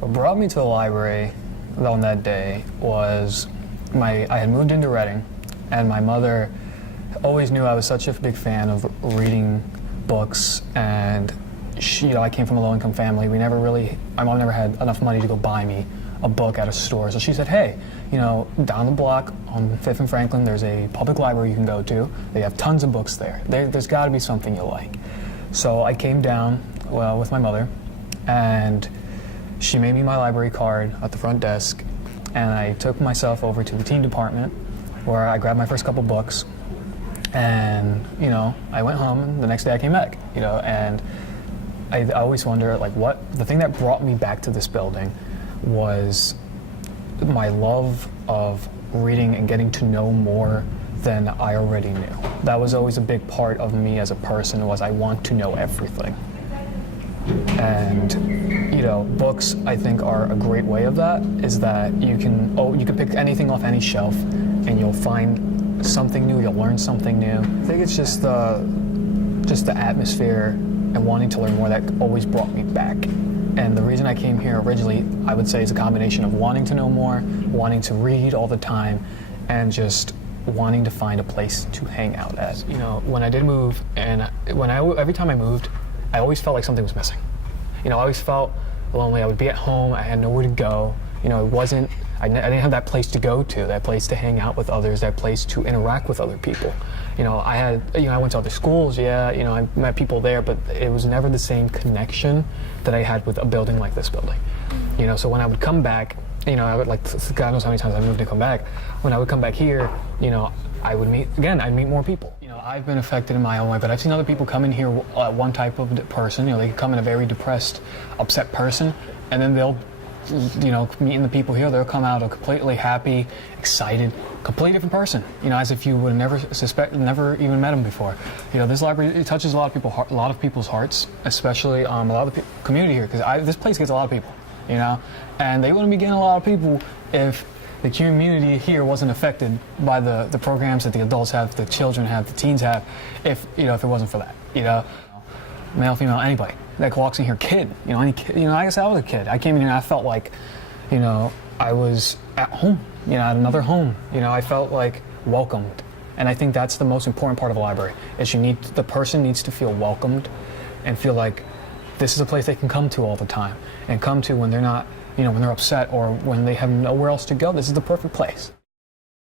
What brought me to the library on that day was I had moved into Reading, and my mother always knew I was such a big fan of reading books, and I came from a low-income family. My mom never had enough money to go buy me a book at a store. So she said, hey, down the block on 5th and Franklin, there's a public library you can go to. They have tons of books there. There's got to be something you like. So I came down with my mother, and she made me my library card at the front desk, and I took myself over to the teen department where I grabbed my first couple books, and I went home, and the next day I came back, and I always wonder, the thing that brought me back to this building was my love of reading and getting to know more than I already knew. That was always a big part of me as a person, was I want to know everything. And books, I think, are a great way of that, is that you can pick anything off any shelf and you'll find something new, you'll learn something new. I think it's just the atmosphere and wanting to learn more that always brought me back. And the reason I came here originally, I would say, is a combination of wanting to know more, wanting to read all the time, and just wanting to find a place to hang out at. When I did move, and every time I moved, I always felt like something was missing. I always felt lonely. I would be at home. I had nowhere to go. I didn't have that place to go to, that place to hang out with others, that place to interact with other people. I went to other schools. I met people there, but it was never the same connection that I had with a building like this building. So when I would come back, I would, God knows how many times I moved to come back. When I would come back here, I'd meet more people. I've been affected in my own way, but I've seen other people come in here, one type of person, they come in a very depressed, upset person, and then they'll, meeting the people here, they'll come out a completely happy, excited, completely different person, as if you would have never even met them before. This library, it touches a lot of people's hearts, especially a lot of the community here, because this place gets a lot of people, and they wouldn't be getting a lot of people if the community here wasn't affected by the programs that the adults have, the children have, the teens have, if it wasn't for that, male, female, anybody that walks in here, kid, any kid, I guess I was a kid. I came in here and I felt like, I was at home, at another home, I felt like welcomed. And I think that's the most important part of a library, is the person needs to feel welcomed and feel like this is a place they can come to all the time, and come to when they're not, when they're upset or when they have nowhere else to go. This is the perfect place.